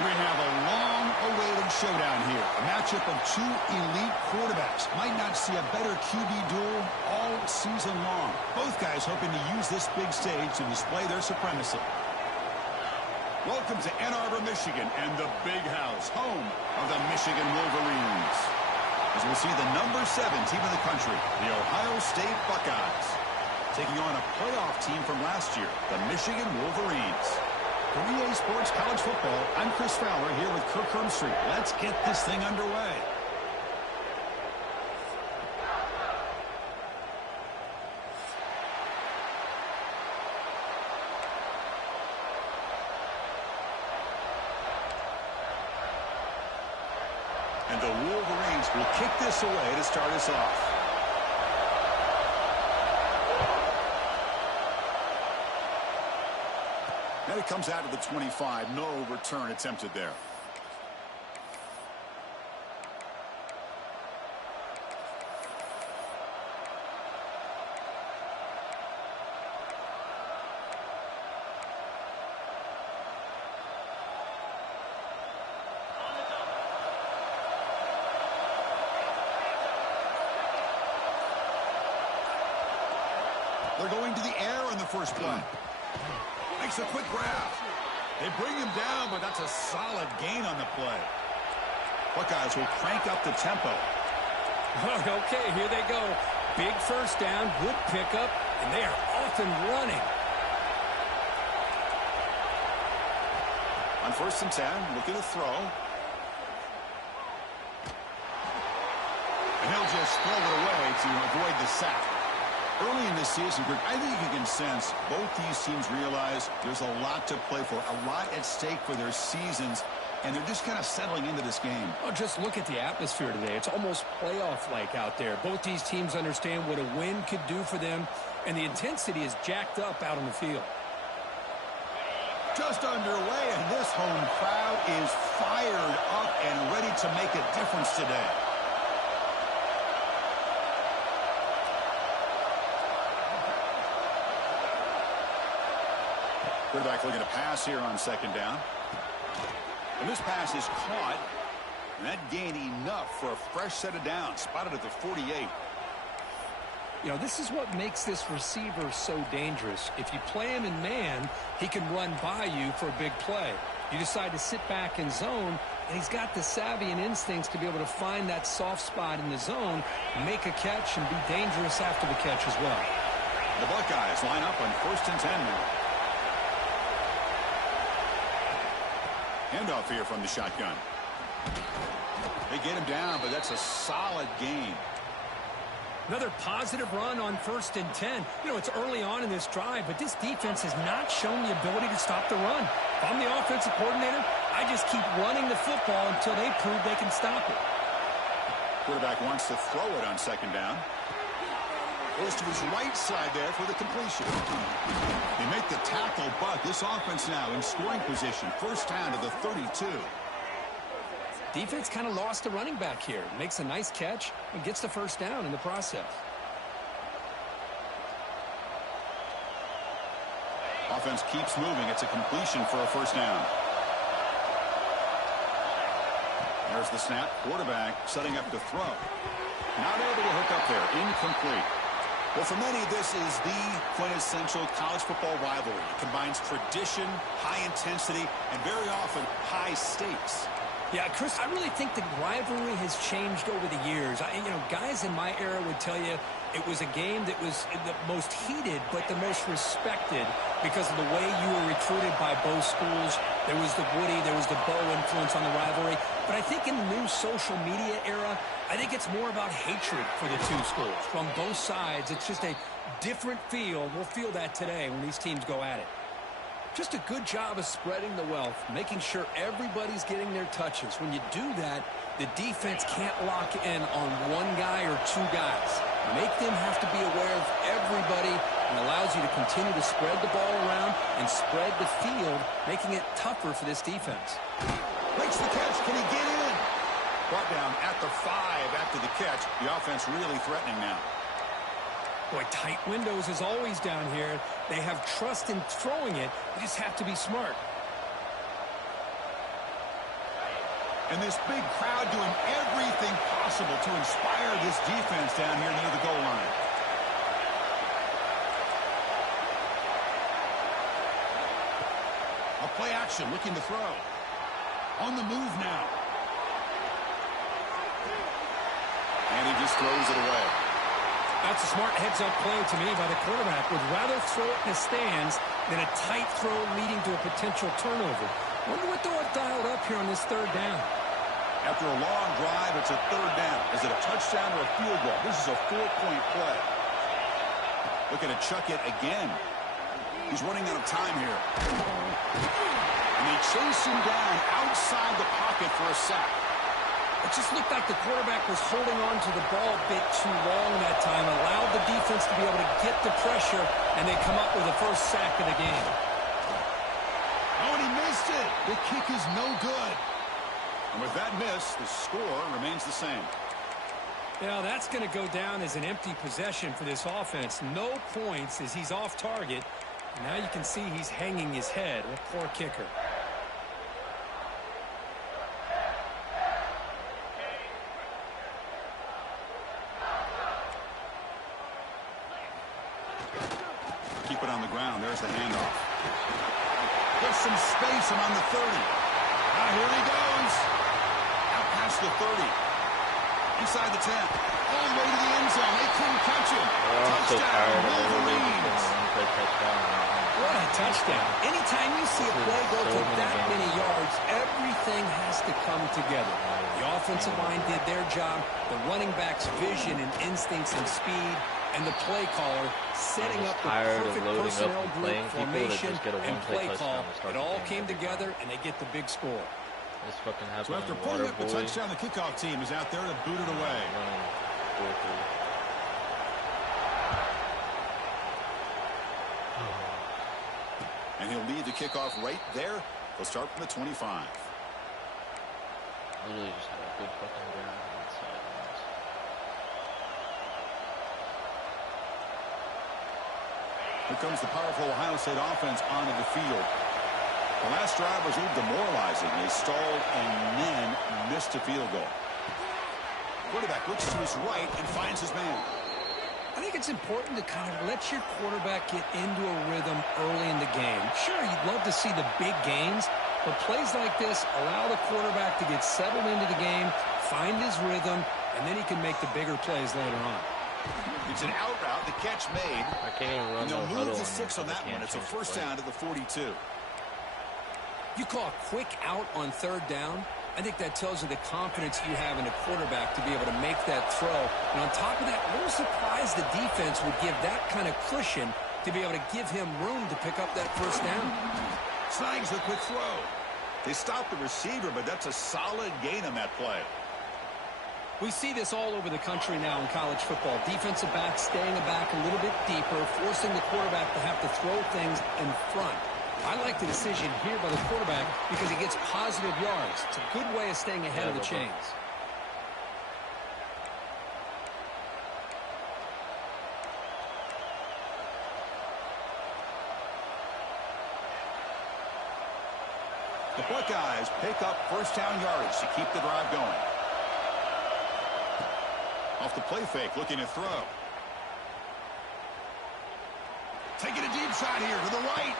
We're going to have a long-awaited showdown here. A matchup of two elite quarterbacks. Might not see a better QB duel all season long. Both guys hoping to use this big stage to display their supremacy. Welcome to Ann Arbor, Michigan, and the Big House, home of the Michigan Wolverines. As we'll see the number 7 team in the country, the Ohio State Buckeyes, taking on a playoff team from last year, the Michigan Wolverines. For EA Sports College Football, I'm Chris Fowler here with Kirk Hermstreet. Let's get this thing underway. And the Wolverines will kick this away to start us off. And it comes out of the 25. No return attempted there. They're going to the air on the first play. Makes a quick grab. They bring him down, but that's a solid gain on the play. Buckeyes will crank up the tempo. Okay, here they go. Big first down, good pickup, and they are off and running. On 1st and 10, looking to throw. And he'll just throw it away to avoid the sack. Early in this season, I think you can sense both these teams realize there's a lot to play for, a lot at stake for their seasons, and they're just kind of settling into this game. Oh, just look at the atmosphere today. It's almost playoff-like out there. Both these teams understand what a win could do for them, and the intensity is jacked up out on the field. Just underway, and this home crowd is fired up and ready to make a difference today. Quarterback looking to pass here on 2nd down. And this pass is caught. And that gained enough for a fresh set of downs. Spotted at the 48. You know, this is what makes this receiver so dangerous. If you play him in man, he can run by you for a big play. You decide to sit back in zone, and he's got the savvy and instincts to be able to find that soft spot in the zone, make a catch, and be dangerous after the catch as well. The Buckeyes line up on 1st and 10 now. Handoff here from the shotgun. They get him down, but that's a solid gain. Another positive run on 1st and 10. You know, it's early on in this drive, but this defense has not shown the ability to stop the run. If I'm the offensive coordinator, I just keep running the football until they prove they can stop it. Quarterback wants to throw it on 2nd down. Goes to his right side there for the completion. They make the tackle, but this offense now in scoring position. 1st down to the 32. Defense kind of lost the running back here. Makes a nice catch and gets the 1st down in the process. Offense keeps moving. It's a completion for a 1st down. There's the snap. Quarterback setting up to throw. Not able to hook up there. Incomplete. Well, for many, this is the quintessential college football rivalry. It combines tradition, high intensity, and very often high stakes. Yeah, Chris, I really think the rivalry has changed over the years. Guys in my era would tell you it was a game that was the most heated but the most respected because of the way you were recruited by both schools. There was the Woody, there was the Bo influence on the rivalry. But I think in the new social media era, I think it's more about hatred for the two schools. From both sides, it's just a different feel. We'll feel that today when these teams go at it. Just a good job of spreading the wealth, making sure everybody's getting their touches. When you do that, the defense can't lock in on one guy or two guys. Make them have to be aware of everybody and allows you to continue to spread the ball around and spread the field, making it tougher for this defense. Makes the catch. Can he get in? Brought down at the 5 after the catch. The offense really threatening now. Boy, tight windows is always down here. They have trust in throwing it. You just have to be smart. And this big crowd doing everything possible to inspire this defense down here near the goal line. A play action, looking to throw. On the move now. And he just throws it away. That's a smart heads-up play to me by the quarterback. Would rather throw it in the stands than a tight throw leading to a potential turnover. Wonder what they'll have dialed up here on this third down. After a long drive, it's a third down. Is it a touchdown or a field goal? This is a 4-point play. Looking to chuck it again. He's running out of time here. And they chase him down outside the pocket for a sack. It just looked like the quarterback was holding on to the ball a bit too long that time, allowed the defense to be able to get the pressure, and they come up with the first sack of the game. Oh, and he missed it. The kick is no good. And with that miss, the score remains the same. Yeah, that's going to go down as an empty possession for this offense. No points as he's off target. Now you can see he's hanging his head. A poor kicker. Keep it on the ground. There's the handoff. There's some space around the 30. Now here he goes. Out past the 30. Inside the 10. All the way to the end zone. They couldn't catch him. Touchdown, Wolverines. What a touchdown. Anytime you see a play go for that many yards, everything has to come together. The offensive line did their job. The running back's vision and instincts and speed. And the play caller setting up the perfect personnel group, formation, and play call. It all came together, and they get the big score. This fucking happened. So after pulling up the touchdown, the kickoff team is out there to boot it away. And he'll lead the kickoff right there. They'll start from the 25. Literally just had a good fucking ground on that side. Here comes the powerful Ohio State offense onto the field. The last drive was a little demoralizing. They stalled and then missed a field goal. Quarterback looks to his right and finds his man. I think it's important to kind of let your quarterback get into a rhythm early in the game. Sure, you'd love to see the big gains, but plays like this allow the quarterback to get settled into the game, find his rhythm, and then he can make the bigger plays later on. It's an out route. The catch made. I can't even run. They'll move to 6 on that one. It's a first down to the 42. You call a quick out on third down. I think that tells you the confidence you have in a quarterback to be able to make that throw. And on top of that, a little surprised the defense would give that kind of cushion to be able to give him room to pick up that first down. Snags the quick throw. They stopped the receiver, but that's a solid gain on that play. We see this all over the country now in college football. Defensive backs staying back a little bit deeper, forcing the quarterback to have to throw things in front. I like the decision here by the quarterback because he gets positive yards. It's a good way of staying ahead of the chains. The Buckeyes pick up first down yardage to keep the drive going. Off the play fake, looking to throw. Taking a deep shot here to the right.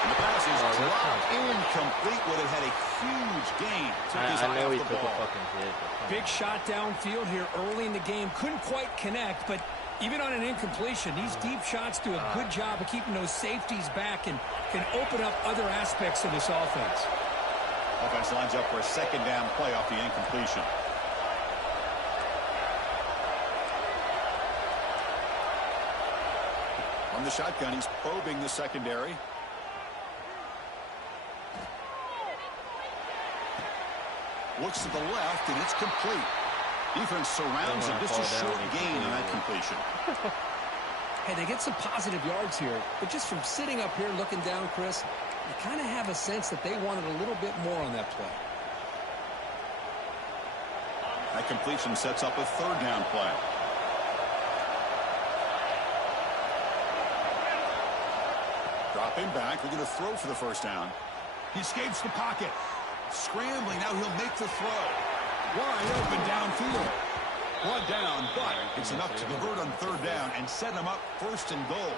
And the pass is dropped incomplete. Would have had a huge gain. I know he took a fucking hit. Big shot downfield here early in the game. Couldn't quite connect, but even on an incompletion, these deep shots do a good job of keeping those safeties back and can open up other aspects of this offense. Offense lines up for a second down play off the incompletion. On the shotgun, he's probing the secondary. Looks to the left, and it's complete. Defense surrounds him. Just a short gain on that completion. Hey, they get some positive yards here, but just from sitting up here looking down, Chris, you kind of have a sense that they wanted a little bit more on that play. That completion sets up a third down play. Dropping back, looking to throw for the first down. He escapes the pocket. Scrambling, now he'll make the throw. Wide open downfield. Brought down, but it's enough to convert on third down and set him up first and goal.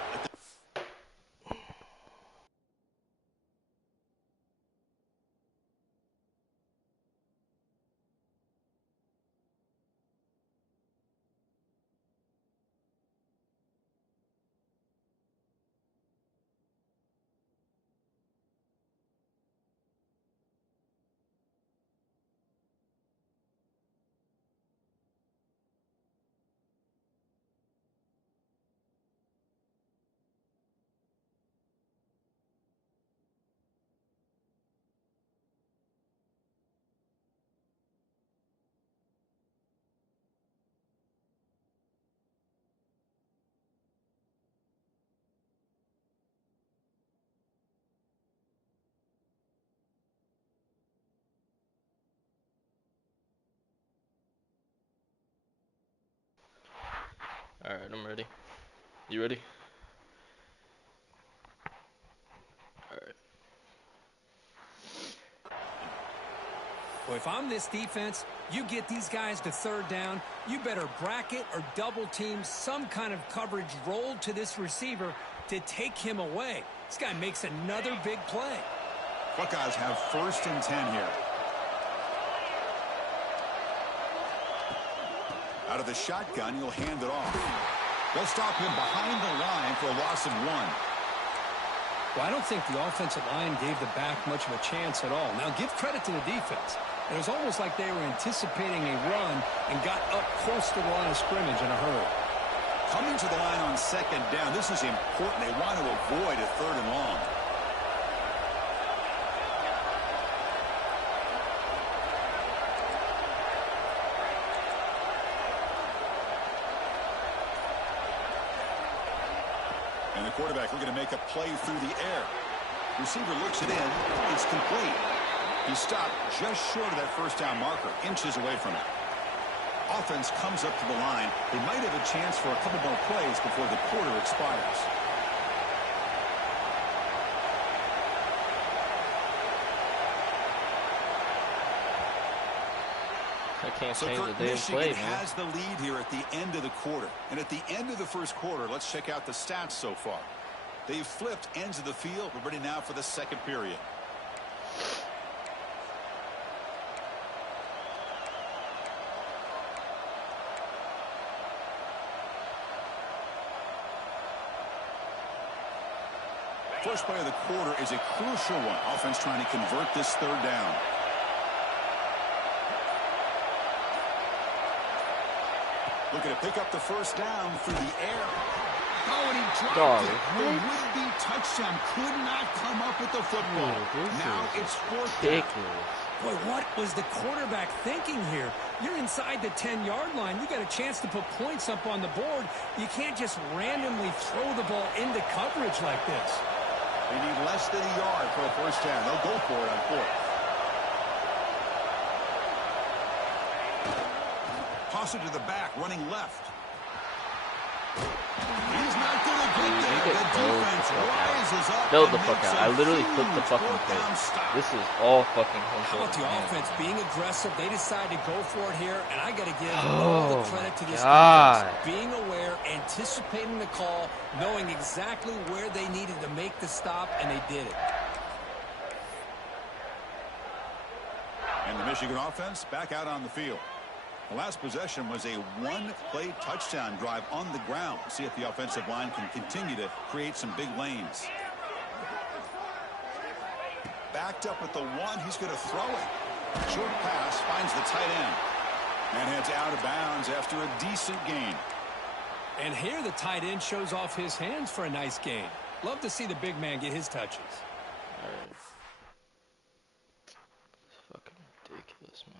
Alright, I'm ready. You ready? Alright. Well, if I'm this defense, you get these guys to third down, you better bracket or double team some kind of coverage rolled to this receiver to take him away. This guy makes another big play. Buckeyes have first and 10 here. Out of the shotgun, he'll hand it off. They'll stop him behind the line for a loss of 1. Well, I don't think the offensive line gave the back much of a chance at all. Now, give credit to the defense. It was almost like they were anticipating a run and got up close to the line of scrimmage in a hurry. Coming to the line on second down, this is important. They want to avoid a third and long. And the quarterback looking to make a play through the air. Receiver looks it in. It's complete. He stopped just short of that first down marker, inches away from it. Offense comes up to the line. They might have a chance for a couple more plays before the quarter expires. I can't So change Kurt, the damn Michigan play, man. has the lead here at the end of the quarter. And at the end of the first quarter, let's check out the stats so far. They've flipped ends of the field. We're ready now for the second period. First play of the quarter is a crucial one. Offense trying to convert this third down. Looking to pick up the first down through the air. Oh, and he dropped it. The would-be touchdown could not come up with the football. Now it's fourth down. Boy, what was the quarterback thinking here? You're inside the 10-yard line. You got a chance to put points up on the board. You can't just randomly throw the ball into coverage like this. They need less than a yard for a first down. They'll go for it on fourth. Toss it to the back, running left. He's not going to get there. The defense rises up. Build the fuck out. I literally flipped the fucking play. This is all fucking How about the offense being aggressive? They decided to go for it here, and I got to give all the credit to this defense. Being aware, anticipating the call, knowing exactly where they needed to make the stop, and they did it. And the Michigan offense back out on the field. The last possession was a one-play touchdown drive on the ground. See if the offensive line can continue to create some big lanes. Backed up with the one, he's going to throw it. Short pass finds the tight end. And heads out of bounds after a decent gain. And here the tight end shows off his hands for a nice gain. Love to see the big man get his touches. Alright. It's fucking ridiculous, man.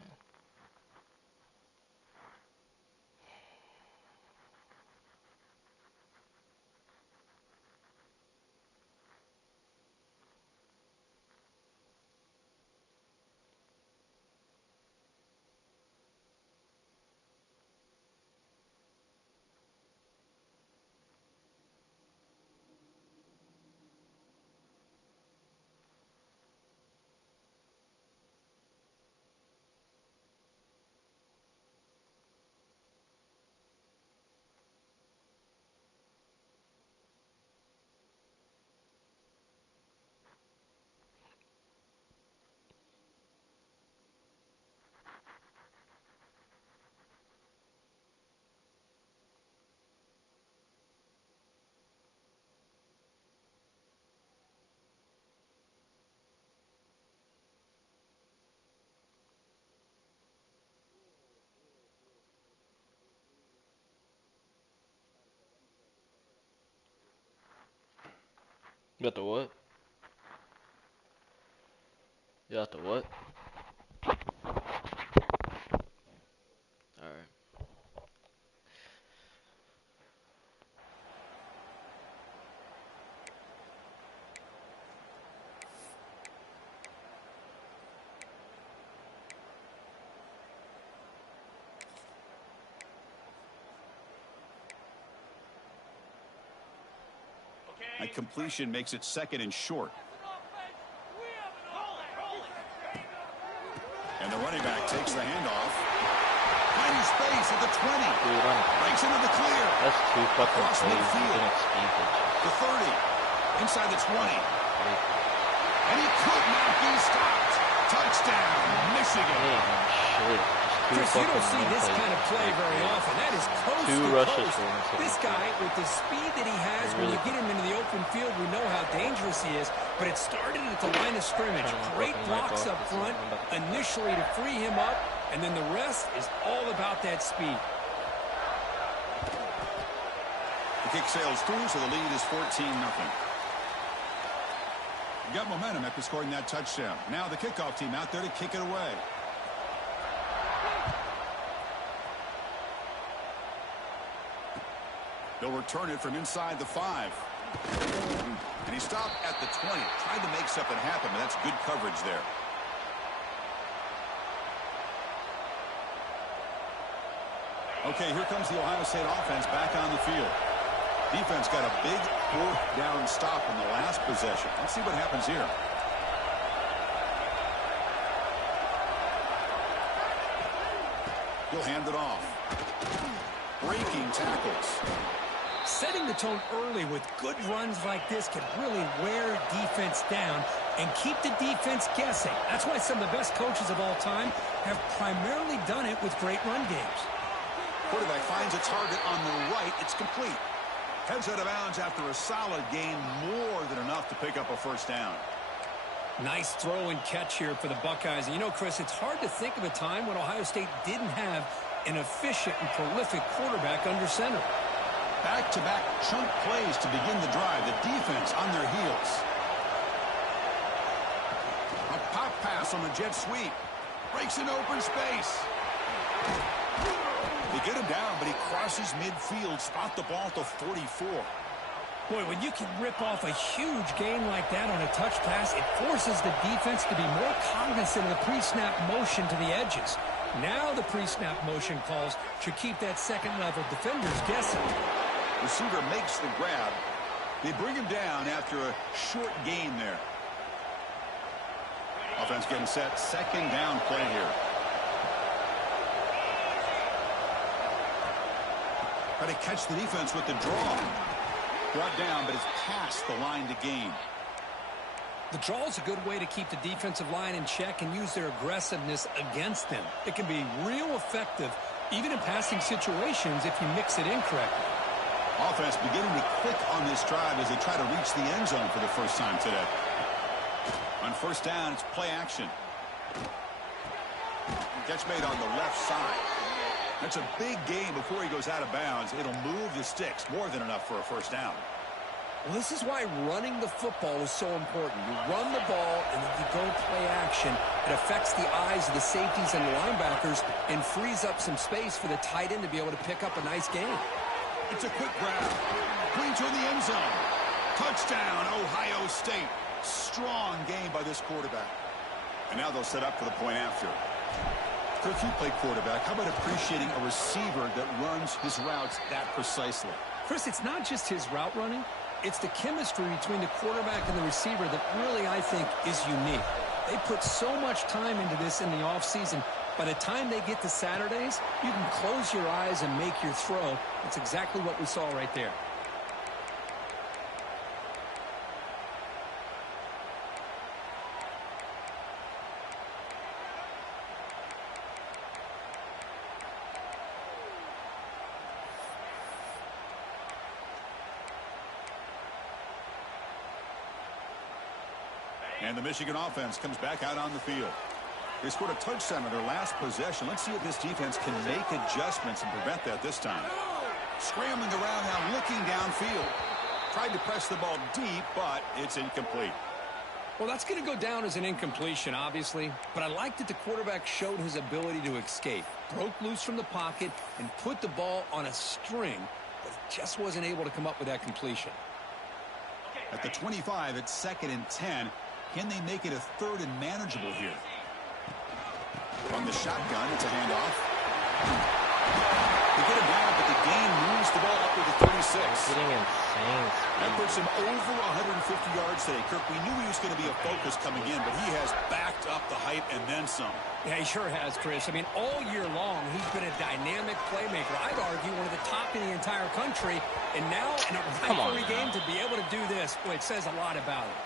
You got the what? You got the what? Alright. A completion makes it 2nd and short. And the running back takes the handoff. Finding space at the 20. Dude, breaks into the clear. That's too fucking Across crazy. midfield. The 30. Inside the 20. And he could not be stopped. Touchdown, Michigan. Man, shit. Chris, you don't see this kind of play very often. That is coast to coast. This guy, with the speed that he has, when you get him into the open field, we know how dangerous he is. But it started at the line of scrimmage. Great blocks up front initially to free him up, and then the rest is all about that speed. The kick sails through, so the lead is 14-0. Got momentum after scoring that touchdown. Now the kickoff team out there to kick it away. They'll return it from inside the 5. And he stopped at the 20. Tried to make something happen, but that's good coverage there. Okay, here comes the Ohio State offense back on the field. Defense got a big 4th down stop in the last possession. Let's see what happens here. He'll hand it off. Breaking tackles. Setting the tone early with good runs like this can really wear defense down and keep the defense guessing. That's why some of the best coaches of all time have primarily done it with great run games. Quarterback finds a target on the right. It's complete. Heads out of bounds after a solid gain, more than enough to pick up a 1st down. Nice throw and catch here for the Buckeyes. And you know, Chris, it's hard to think of a time when Ohio State didn't have an efficient and prolific quarterback under center. Back-to-back chunk plays to begin the drive. The defense on their heels. A pop pass on the jet sweep. Breaks into open space. They get him down, but he crosses midfield. Spot the ball to 44. Boy, when you can rip off a huge gain like that on a touch pass, it forces the defense to be more cognizant of the pre-snap motion to the edges. Now the pre-snap motion calls should keep that second-level defenders guessing. Receiver makes the grab. They bring him down after a short gain there. Offense getting set. 2nd down play here. Try to catch the defense with the draw. Brought down, but it's past the line to gain. The draw is a good way to keep the defensive line in check and use their aggressiveness against them. It can be real effective, even in passing situations, if you mix it in correctly. Offense beginning to click on this drive as they try to reach the end zone for the first time today. On 1st down, it's play action. Catch made on the left side. That's a big gain before he goes out of bounds. It'll move the sticks, more than enough for a 1st down. Well, this is why running the football is so important. You run the ball, and then you go play action. It affects the eyes of the safeties and the linebackers and frees up some space for the tight end to be able to pick up a nice gain. It's a quick grab. Clean toward the end zone. Touchdown, Ohio State. Strong game by this quarterback. And now they'll set up for the point after. If you play quarterback, how about appreciating a receiver that runs his routes that precisely? Chris, it's not just his route running. It's the chemistry between the quarterback and the receiver that really, I think, is unique. They put so much time into this in the offseason. By the time they get to Saturdays, you can close your eyes and make your throw. That's exactly what we saw right there. And the Michigan offense comes back out on the field. They scored a touchdown on their last possession. Let's see if this defense can make adjustments and prevent that this time. Scrambling around now, looking downfield. Tried to press the ball deep, but it's incomplete. Well, that's going to go down as an incompletion, obviously, but I like that the quarterback showed his ability to escape, broke loose from the pocket, and put the ball on a string, but he just wasn't able to come up with that completion. At the 25, it's 2nd and 10. Can they make it a 3rd and manageable here? From the shotgun, it's a handoff. They get him down, but the gain moves the ball up to the 36. Getting insane speed. That puts him over 150 yards today. Kirk, we knew he was going to be a focus coming in, but he has backed up the hype and then some. Yeah, he sure has, Chris. I mean, all year long, he's been a dynamic playmaker. I'd argue one of the top in the entire country. And now in a rivalry game to be able to do this, boy, it says a lot about it.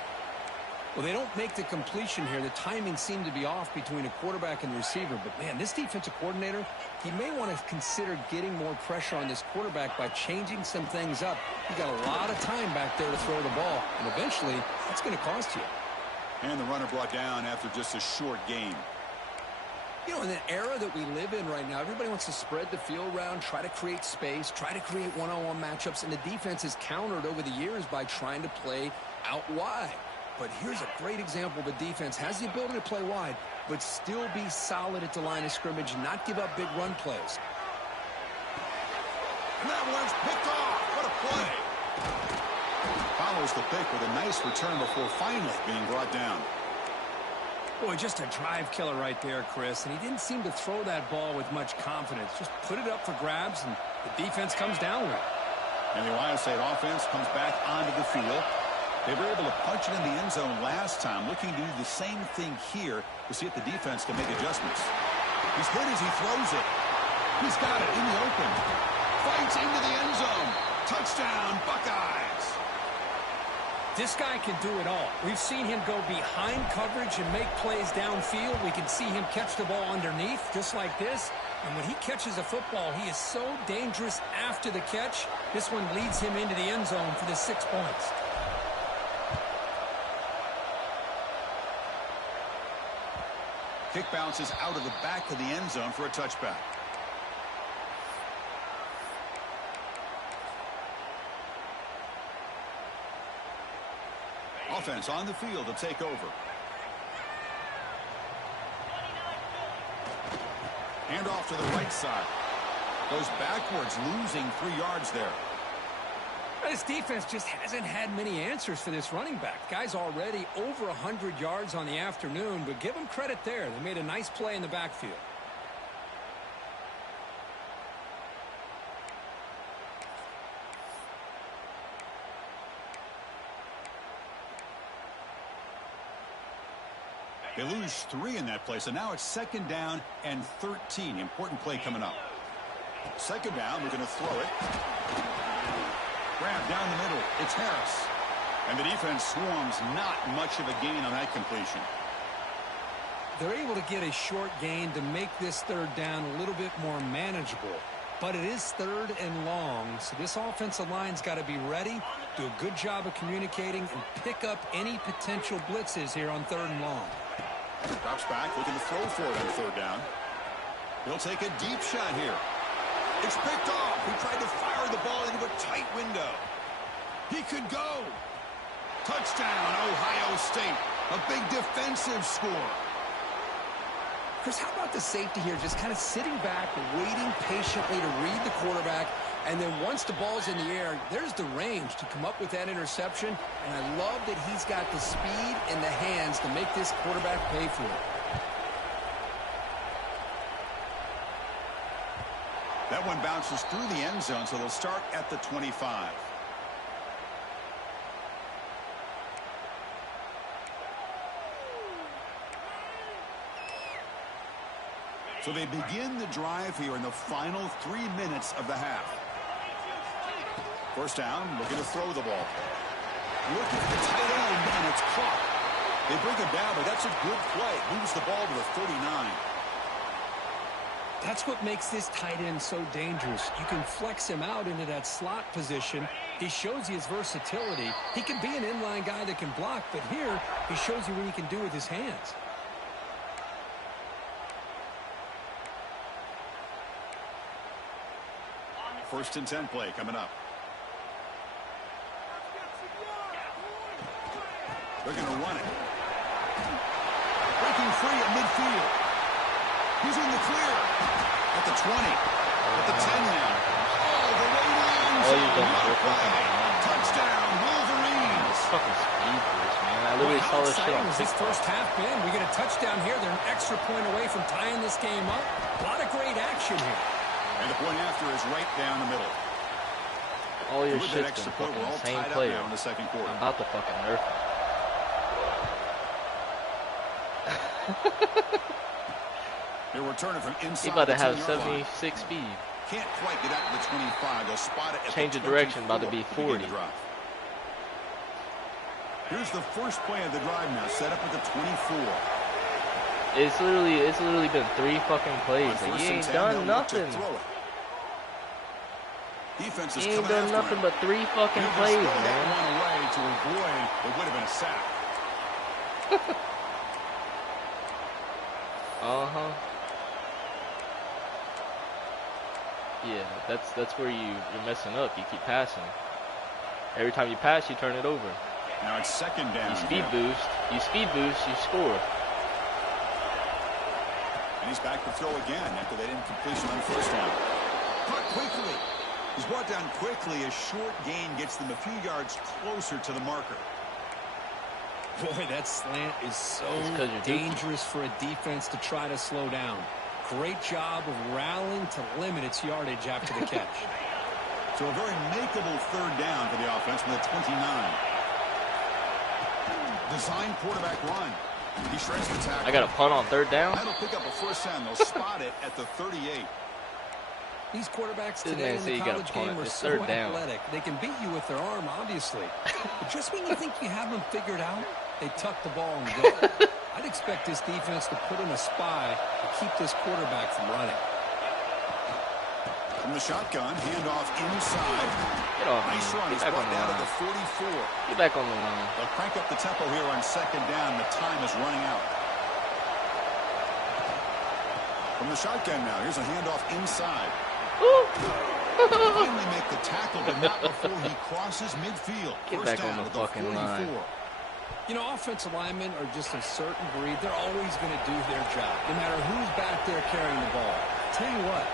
Well, they don't make the completion here. The timing seemed to be off between a quarterback and the receiver. But, man, this defensive coordinator, he may want to consider getting more pressure on this quarterback by changing some things up. He got a lot of time back there to throw the ball. And eventually, that's going to cost you. And the runner brought down after just a short gain. You know, in the era that we live in right now, everybody wants to spread the field around, try to create space, try to create one-on-one matchups. And the defense is countered over the years by trying to play out wide. But here's a great example of a defense has the ability to play wide, but still be solid at the line of scrimmage and not give up big run plays. And that one's picked off. What a play. Follows the pick with a nice return before finally being brought down. Boy, just a drive killer right there, Chris. And he didn't seem to throw that ball with much confidence. Just put it up for grabs, and the defense comes down with it. And the Ohio State offense comes back onto the field. They were able to punch it in the end zone last time, looking to do the same thing here to see if the defense can make adjustments. He's hit as he throws it. He's got it in the open. Fights into the end zone. Touchdown, Buckeyes. This guy can do it all. We've seen him go behind coverage and make plays downfield. We can see him catch the ball underneath, just like this. And when he catches a football, he is so dangerous after the catch. This one leads him into the end zone for the 6 points. Kick bounces out of the back of the end zone for a touchback. Offense on the field to take over. Hand off to the right side. Goes backwards, losing 3 yards there. This defense just hasn't had many answers for this running back. Guy's already over 100 yards on the afternoon, but give him credit there. They made a nice play in the backfield. They lose 3 in that play, so now it's 2nd down and 13. Important play coming up. 2nd down, we're going to throw it. Grab down the middle. It's Harris. And the defense swarms. Not much of a gain on that completion. They're able to get a short gain to make this 3rd down a little bit more manageable. But it is 3rd and long, so this offensive line's got to be ready, do a good job of communicating, and pick up any potential blitzes here on 3rd and long. Drops back, looking to throw for it on 3rd down. He'll take a deep shot here. It's picked off. He tried to fire the ball into a tight window. He could go. Touchdown, Ohio State. A big defensive score. Chris, how about the safety here? Just kind of sitting back, waiting patiently to read the quarterback. And then once the ball's in the air, there's the range to come up with that interception. And I love that he's got the speed and the hands to make this quarterback pay for it. That one bounces through the end zone, so they'll start at the 25. So they begin the drive here in the final 3 minutes of the half. 1st down, looking to throw the ball. Looking for the tight end, and it's caught. They bring him down, but that's a good play. Moves the ball to the 39. That's what makes this tight end so dangerous. You can flex him out into that slot position. He shows you his versatility. He can be an inline guy that can block, but here he shows you what he can do with his hands. First and 10 play coming up. They're going to run it. Breaking free at midfield. He's in the clear. At the 20. At the 10 now. Oh, the way lands. Oh, you've done so fucking touchdown, Wolverines. Fucking speed boost, man. I literally saw this shit on TikTok. This first half been. We get a touchdown here. They're an extra point away from tying this game up. A lot of great action here. And the point after is right down the middle. All your shit's been fucking the same player. In the second quarter. I'm about to fucking nerf him. They're returning from inside. He's about to have 76 speed. Can't quite get out to the 25. They'll spot it at change of direction, about to be 40. Here's the first play of the drive now, set up at the 24. It's literally been 3 fucking plays. Like, you ain't done nothing. Defense You ain't done nothing but 3 fucking plays, man. One away to avoid what would have been a sack. Uh-huh. Yeah, that's where you're messing up. You keep passing. Every time you pass, you turn it over. Now it's second down. You speed boost, you score. And he's back to throw again after that incompletion on first down. Caught quickly. He's brought down quickly. A short gain gets them a few yards closer to the marker. Boy, that slant is so dangerous for a defense to try to slow down. Great job of rallying to limit its yardage after the catch. So a very makeable third down for the offense with a 29. Design quarterback run. He shreds the tackle. I got a punt on third down. That'll pick up a first down. They'll spot it at the 38. These quarterbacds today in the college game are so athletic. They can beat you with their arm, obviously. But just when you think you have them figured out, they tuck the ball and go. I'd expect this defense to put in a spy to keep this quarterback from running. From the shotgun, handoff inside. Get off, nice run. He's brought down to the 44. Get back on the line. They'll crank up the tempo here on second down. The time is running out. From the shotgun now, here's a handoff inside. Finally make the tackle, but not before he crosses midfield. Get back on the fucking line. You know, offensive linemen are just a certain breed. They're always going to do their job, no matter who's back there carrying the ball. Tell you what,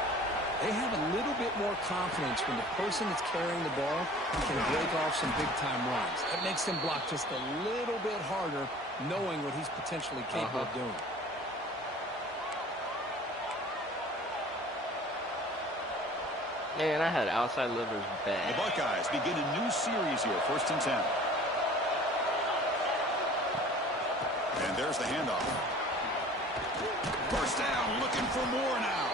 they have a little bit more confidence when the person that's carrying the ball can break off some big-time runs. That makes them block just a little bit harder, knowing what he's potentially capable of doing. Man, I had outside levers bad. The Buckeyes begin a new series here, 1st and 10. And there's the handoff. First down, looking for more now.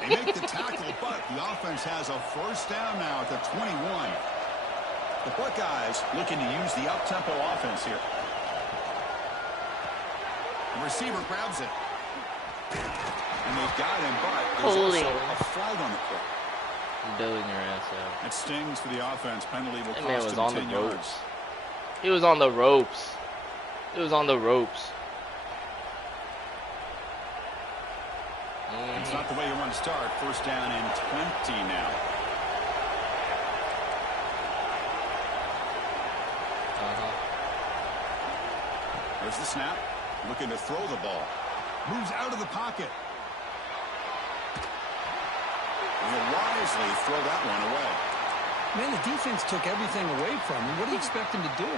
They make the tackle, but the offense has a first down now at the 21. The Buckeyes looking to use the up-tempo offense here. The receiver grabs it. And they've got him, but there's also a flag on the play. Billing your ass out. It stings for the offense. Penalty will that man cost was him on 10 the yards. ropes. He was on the ropes. He was on the ropes. It's not the way you want to start. First down and 20 now. There's the snap. Looking to throw the ball. Moves out of the pocket. He'll wisely throw that one away. Man, the defense took everything away from him. What do you expect him to do?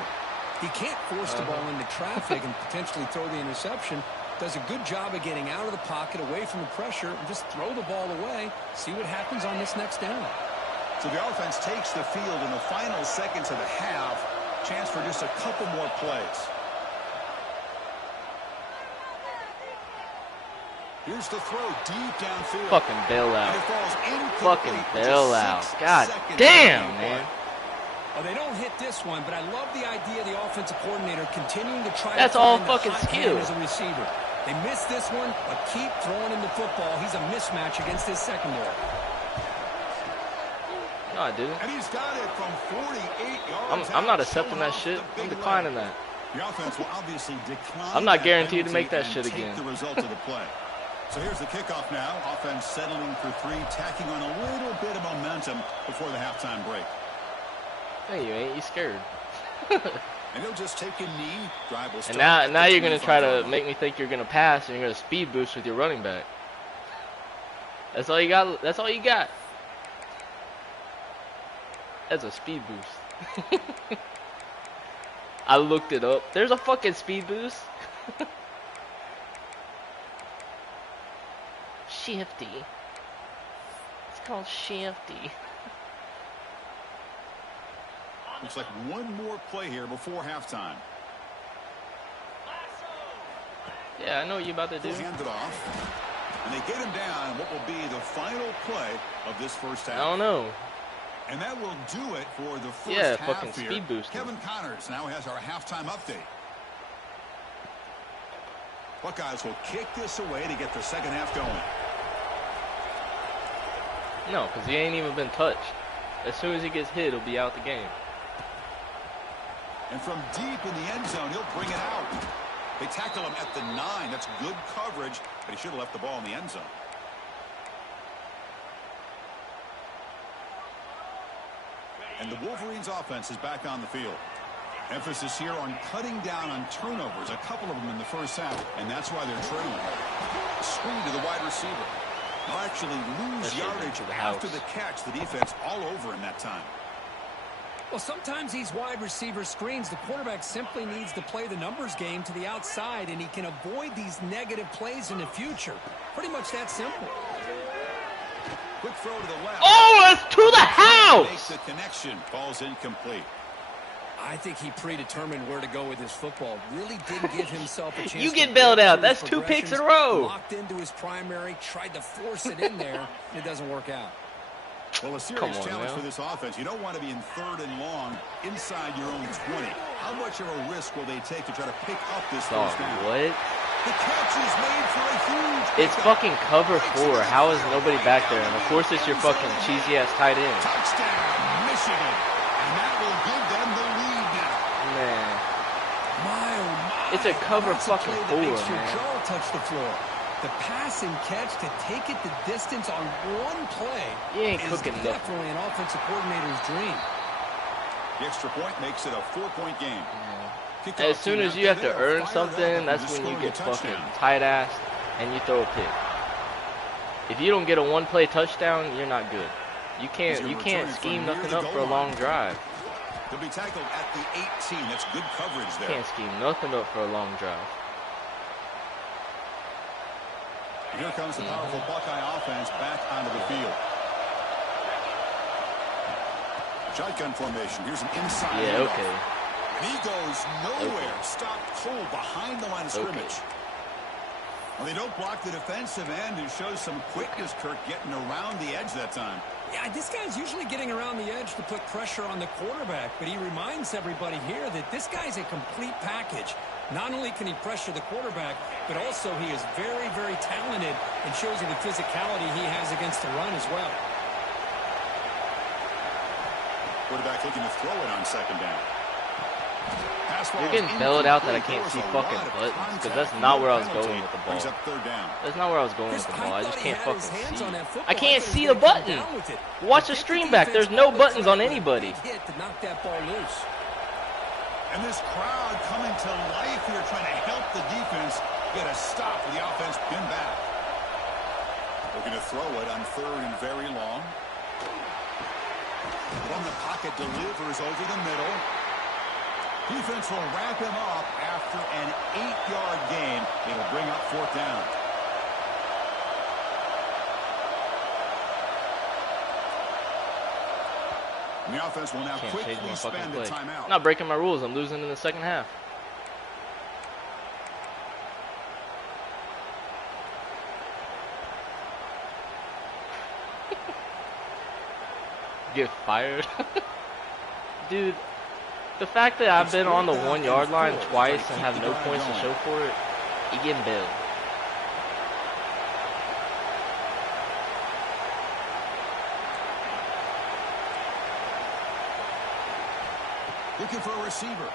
He can't force the ball into traffic and potentially throw the interception. Does a good job of getting out of the pocket, away from the pressure, and just throw the ball away. See what happens on this next down. So the offense takes the field in the final seconds of the half. Chance for just a couple more plays. Here's the throw deep downfield. Fucking bailout. And it falls incomplete. Fucking bailout. God damn, man. Oh, they don't hit this one, but I love the idea of the offensive coordinator continuing to try That's to all find fucking the hot skill. hand as a receiver. They missed this one, but keep throwing him the football. He's a mismatch against his secondary. No, I didn't. And he's got it from 48 yards. I'm not accepting that shit. I'm declining that. The offense will obviously decline. I'm not guaranteed to make that shit take again. The result of the play. So here's the kickoff now. Offense settling for 3, tacking on a little bit of momentum before the halftime break. Hey, you ain't. You scared. And he'll just take a knee. Drive will start. And now you're going to try to make me think you're going to pass, and you're going to speed boost with your running back. That's all you got. That's all you got. That's a speed boost. I looked it up. There's a fucking speed boost. Shifty. It's called Shifty. Looks like one more play here before halftime. Yeah, I know what you're about to do. He'll hand it off. And they get him down in what will be the final play of this first half. I don't know. And that will do it for the first Yeah, half fucking here. speed boost. Kevin Connors now has our halftime update. Buckeyes will kick this away to get the second half going. No, because he ain't even been touched. As soon as he gets hit, he'll be out the game. And from deep in the end zone, he'll bring it out. They tackle him at the 9. That's good coverage, but he should have left the ball in the end zone. And the Wolverines offense is back on the field. Emphasis here on cutting down on turnovers, a couple of them in the first half, and that's why they're trailing. Screen to the wide receiver. They'll actually lose yardage after the catch. The defense all over him that time. Well, sometimes these wide receiver screens, the quarterback simply needs to play the numbers game to the outside, and he can avoid these negative plays in the future. Pretty much that simple. Quick throw to the left. Oh, it's to the house! Makes the connection. Ball's incomplete. I think he predetermined where to go with his football. Really didn't give himself a chance. You get bailed out. That's 2 picks in a row. Locked into his primary, tried to force it in there, and it doesn't work out. Well, a serious challenge for this offense. You don't want to be in 3rd and long inside your own 20. How much of a risk will they take to try to pick up this first down? What? The catch is made for a huge It's fucking cover 4. How is nobody back there? And of course it's your fucking cheesy ass tight end. Touchdown, Michigan. And that will give them the lead now. Man. My, oh my. It's a cover fucking 4, makes your man. jaw touch the floor. The pass and catch to take it the distance on one play You ain't is cooking nothing. definitely an offensive coordinator's dream. The extra point makes it a 4-point game. As soon as you have to earn something, that's when you get fucking tight-assed and you throw a pick. If you don't get a 1-play touchdown, you're not good. You can't scheme nothing up for a long drive. He'll be tackled at the 18. That's good coverage there. You can't scheme nothing up for a long drive. Here comes the powerful Buckeye offense back onto the field. Shotgun formation. Here's an inside. Yeah, okay. And he goes nowhere. Stopped cold behind the line of scrimmage. Well, they don't block the defensive end and shows some quickness, Kirk, getting around the edge that time. Yeah, this guy's usually getting around the edge to put pressure on the quarterback, but he reminds everybody here that this guy's a complete package. Not only can he pressure the quarterback, but also he is very, very talented and shows you the physicality he has against the run as well. Quarterback looking to throw it on 2nd down. You're getting bailed out that I can't see fucking buttons, because that's not where I was going with the ball. That's not where I was going with the ball. I just can't fucking see. I can't see the button. Watch the stream back. There's no buttons on anybody. And this crowd coming to life here, trying to help the defense get a stop with the offense pinned back. Looking to throw it on 3rd and very long. From the pocket, delivers over the middle. Defense will wrap him up after an 8-yard gain. It'll bring up 4th down. And the offense will now quickly spend the timeout. I'm not breaking my rules. I'm losing in the second half. Get fired. Dude, the fact that I've been on the 1-yard line twice and have no points to show for it, you getting bailed. Looking for a receiver.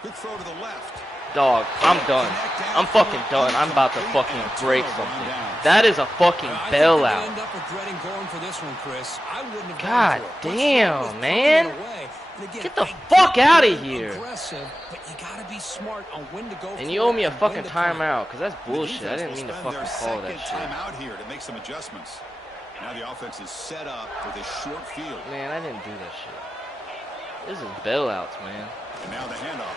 Quick throw to the left. Dog, I'm done. I'm fucking done. I'm about to fucking break something. That is a fucking bailout. God damn, man. Again, get the fuck out of here. But you gotta be smart on when to go. And you owe me a fucking timeout, because that's bullshit. I didn't mean to fucking call that shit. Timeout here to make some adjustments. Now the offense is set up with a short field. Man, I didn't do that shit. This is bailouts, man. And now the handoff.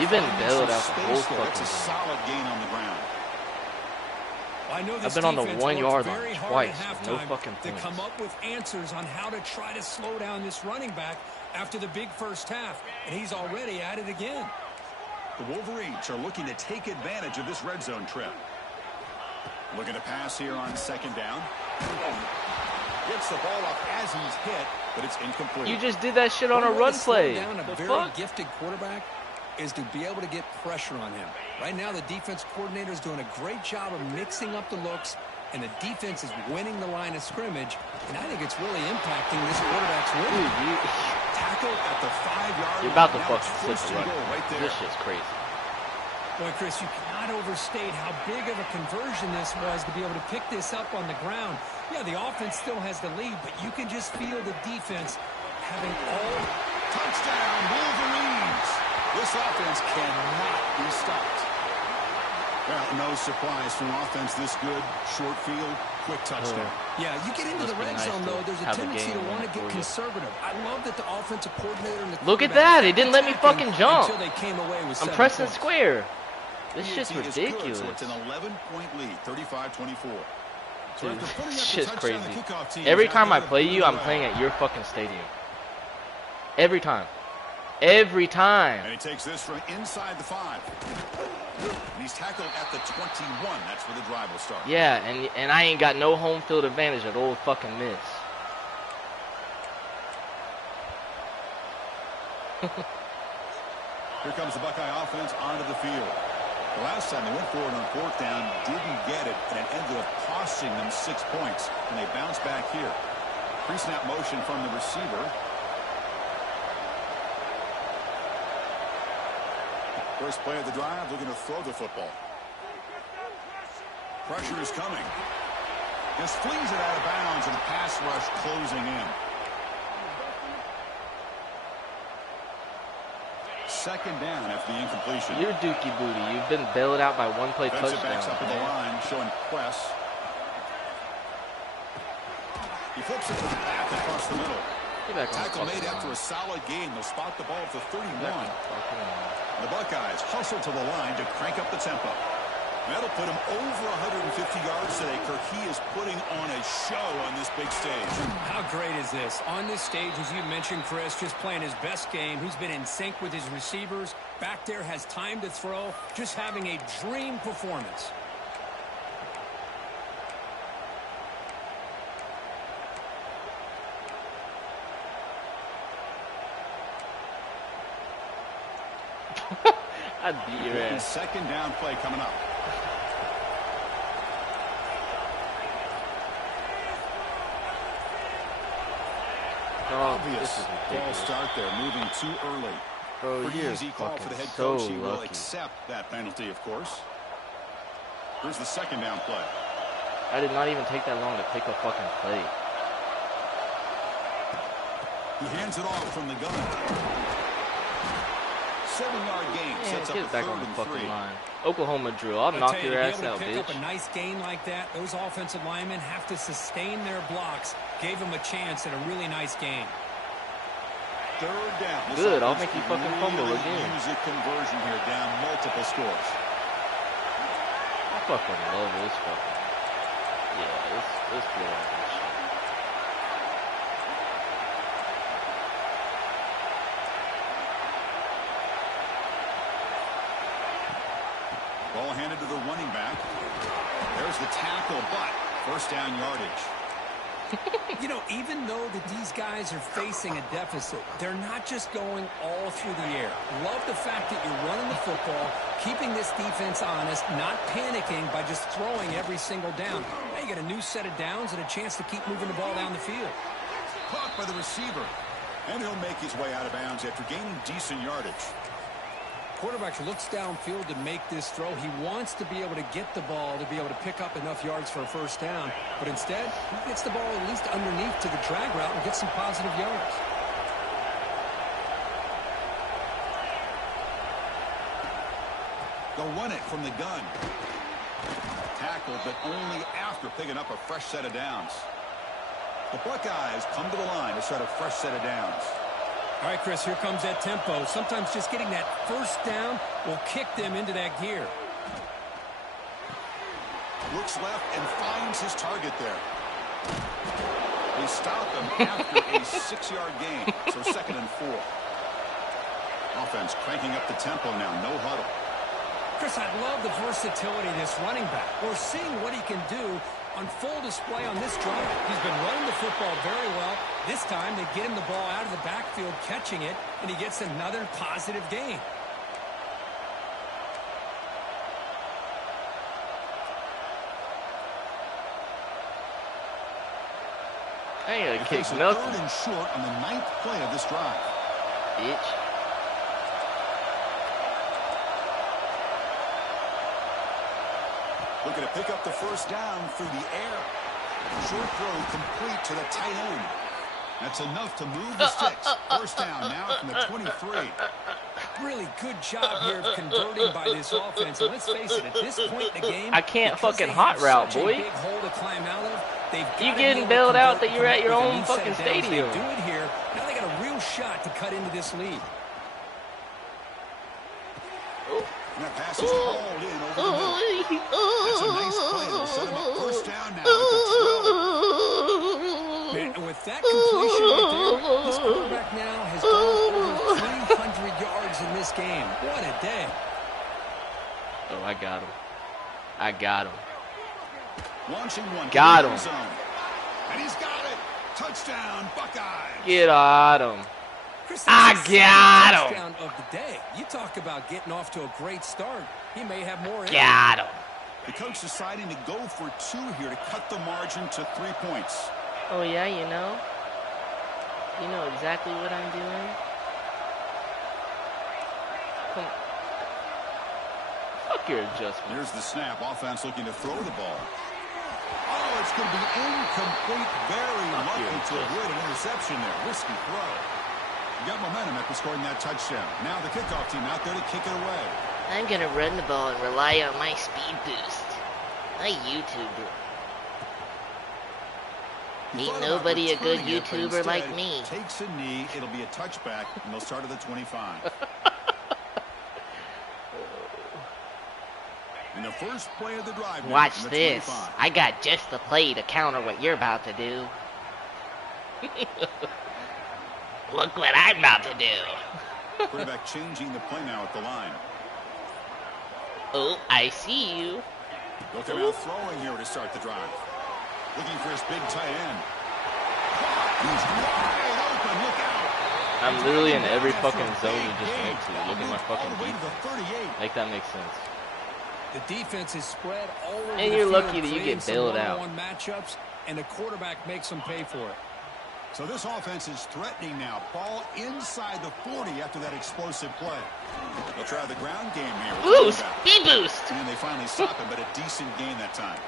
You've been bailed out the whole fucking That's a solid gain on the ground. I've been on the 1 yard line twice, no fucking points. To come up with answers on how to try to slow down this running back after the big first half, and he's already at it again. The Wolverines are looking to take advantage of this red zone trip. Looking to pass here on second down. Gets the ball up as he's hit, but it's incomplete. You just did that shit on a run play. Down a very gifted quarterback is to be able to get pressure on him. Right now, the defense coordinator is doing a great job of mixing up the looks, and the defense is winning the line of scrimmage, and I think it's really impacting this quarterback's win. Dude, tackle at the 5-yard line. You're about to fucking flip the run. Right there. This shit's crazy. Boy, Chris, you cannot overstate how big of a conversion this was to be able to pick this up on the ground. Yeah, the offense still has the lead, but you can just feel the defense having all... Touchdown, Wolverines! This offense cannot be stopped. Well, no surprise from offense this good. Short field, quick touchdown. Yeah, you get into the red zone, though, there's a tendency to want to get conservative. I love that the offensive coordinator and the look at that. It didn't let me fucking jump. They came away with I'm pressing square. This shit's ridiculous. So it's an 11-point lead, 35-24. Dude, this shit's crazy. Every time I play you, I'm playing at your fucking stadium. Every time. Every time. And he takes this from inside the 5. And he's tackled at the 21. That's where the drive will start. Yeah, and I ain't got no home field advantage at Old fucking Miss. Here comes the Buckeye offense onto the field. The last time they went forward on fourth down, didn't get it, and it ended up costing them 6 points. And they bounce back here. Pre-snap motion from the receiver. First play of the drive, looking to throw the football. Pressure is coming. Just flings it out of bounds, and the pass rush closing in. Second down after the incompletion. You're dookie booty. You've been bailed out by one play touchdown. Backs up at the line, showing press. He flips it to the back across the middle. Tackle made after a solid game. They'll spot the ball at the 31. The Buckeyes hustle to the line to crank up the tempo. That'll put him over 150 yards today. Kirk, he is putting on a show on this big stage. How great is this? On this stage, as you mentioned, Chris, just playing his best game. He's been in sync with his receivers. Back there, has time to throw. Just having a dream performance. I'd beat your ass. Second down play coming up. Oh, this is ridiculous. Start there, moving too early. Bro, pretty easy call for the head coach. He will accept that penalty, of course. Here's the second down play. I did not even take that long to pick a fucking play. He hands it off from the gun. 7-yard gain. Sets get up back on the fucking line. Oklahoma drill. I'll knock your ass out, bitch. Pick up a nice gain like that. Those offensive linemen have to sustain their blocks. Gave him a chance at a really nice gain. Third down. Good. I'll make you fucking fumble again. Music conversion here, down multiple scores. I fucking love this fucking. Yeah, let's get on this shit. Ball handed to the running back. There's the tackle, but first down yardage. You know, even though that these guys are facing a deficit, they're not just going all through the air. Love the fact that you're running the football, keeping this defense honest, not panicking by just throwing every single down. Now you get a new set of downs and a chance to keep moving the ball down the field. Caught by the receiver. And he'll make his way out of bounds after gaining decent yardage. quarterback looks downfield to make this throw. He wants to be able to get the ball to be able to pick up enough yards for a first down. But instead, he gets the ball at least underneath to the drag route and gets some positive yards. They'll run it from the gun. Tackled, but only after picking up a fresh set of downs. The Buckeyes come to the line to start a fresh set of downs. All right, Chris, here comes that tempo. Sometimes just getting that first down will kick them into that gear. Looks left and finds his target there. They stop him after a 6-yard gain, so 2nd and 4. Offense cranking up the tempo now, no huddle. Chris, I love the versatility of this running back. We're seeing what he can do on full display on this drive. He's been running the football very well. This time, they get him the ball out of the backfield, catching it, and he gets another positive gain. Hey, a kick nothing. 3rd and short on the 9th play of this drive. Bitch. Looking to pick up the first down through the air. Short throw complete to the tight end. That's enough to move the sticks. First down now from the 23. Really good job here of converting by this offense. And let's face it, at this point in the game, I can't fucking hot route, boy. You getting bailed out that you're at your own fucking stadium. They do it here. Now they got a real shot to cut into this lead. And that pass is hauled in over the middle. That's a nice play. They'll set him up first down now at the 12. And with that completion right there, this quarterback now has gone over 300 yards in this game. What a day. Oh, I got him. I got him. Launching one. Got him. And he's got it. Touchdown, Buckeyes. Get at him. Chris, I got him. Touchdown of the day. You talk about getting off to a great start. He may have more. Got him. The coach deciding to go for 2 here to cut the margin to 3 points. Oh, yeah, you know exactly what I'm doing. Come on. Fuck your adjustment. Here's the snap. Offense looking to throw the ball. Oh, it's going to be incomplete. Very lucky to avoid an interception there. Risky throw. You got momentum after scoring that touchdown. Now the kickoff team out there to kick it away. I'm going to run the ball and rely on my speed boost. I YouTuber. Ain't nobody a good YouTuber like me. Takes a knee. It'll be a touchback, and they'll start at the 25. In the first play of the drive. Watch this. 25. I got just the play to counter what you're about to do. Look what I'm about to do. Quarterback changing the play now at the line. Oh, I see you. They'll come out throwing here to start the drive. Looking for his big tight end. He's wide open. Look out. I'm literally in every fucking zone you just went to. Look at my fucking defense. Make that make sense. The defense is spread all over. And you're lucky that you get bailed out. Matchups, and the quarterback makes them pay for it. So this offense is threatening now. Ball inside the 40 after that explosive play. They'll try the ground game here. Boost! Speed boost! And they finally stop him, but a decent gain that time.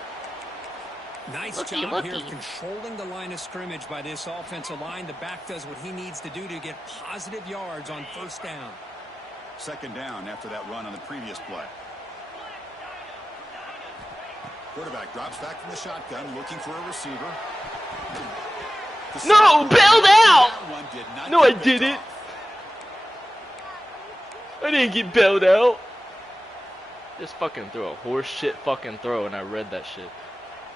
Nice job here controlling the line of scrimmage by this offensive line. The back does what he needs to do to get positive yards on first down. Second down after that run on the previous play. Quarterback drops back from the shotgun, looking for a receiver. No, bailed out! No, I didn't. I didn't get bailed out. Just fucking throw a horse shit fucking throw, and I read that shit.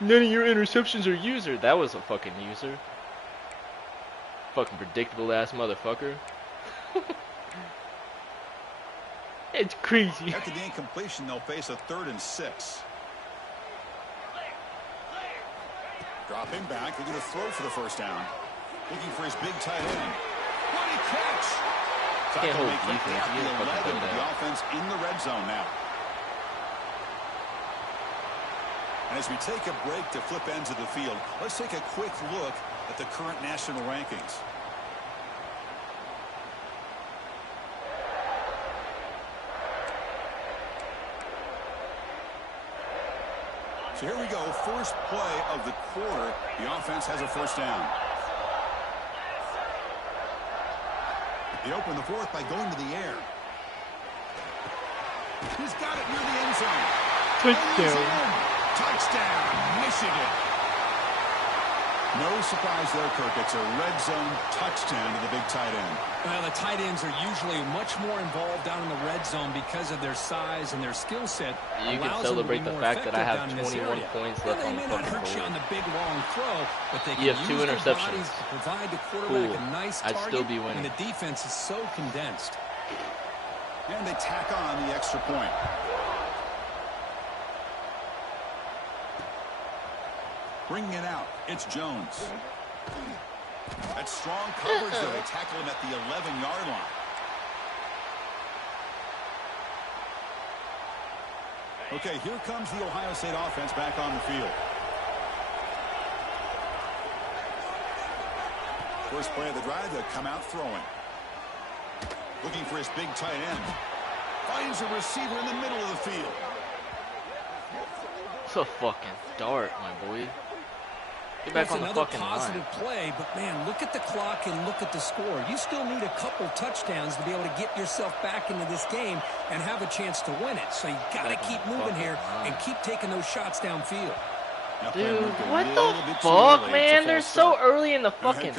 None of your interceptions are user. That was a fucking user. Fucking predictable ass motherfucker. It's crazy. After the incompletion, they'll face a 3rd and 6. Dropping back, they're going to throw for the first down. Looking for his big tight end. What a catch! Can't hold defense. The offense in the red zone now. And as we take a break to flip ends of the field, let's take a quick look at the current national rankings. So here we go, first play of the quarter. The offense has a first down. They open the fourth by going to the air. He's got it near the end zone. Touchdown. Touchdown, Michigan. No surprise there, Kirk. It's a red zone touchdown to the big tight end. Well, the tight ends are usually much more involved down in the red zone because of their size and their skill set. You can celebrate the fact that I have 21 points left on the fucking board. On the big long throw, but they you have 2 interceptions. To provide the quarterback a nice target, I'd still be winning. And the defense is so condensed. And they tack on the extra point. Bringing it out, it's Jones. That's strong coverage, though. They tackle him at the 11-yard line. Okay, here comes the Ohio State offense back on the field. First play of the drive, they'll come out throwing. Looking for his big tight end. Finds a receiver in the middle of the field. It's a fucking dart, my boy. Get back on the fucking line. Positive play, but man, look at the clock and look at the score. You still need a couple touchdowns to be able to get yourself back into this game and have a chance to win it. So you got to keep moving here and keep taking those shots downfield. Dude, what the fuck, man? They're so early in the fucking...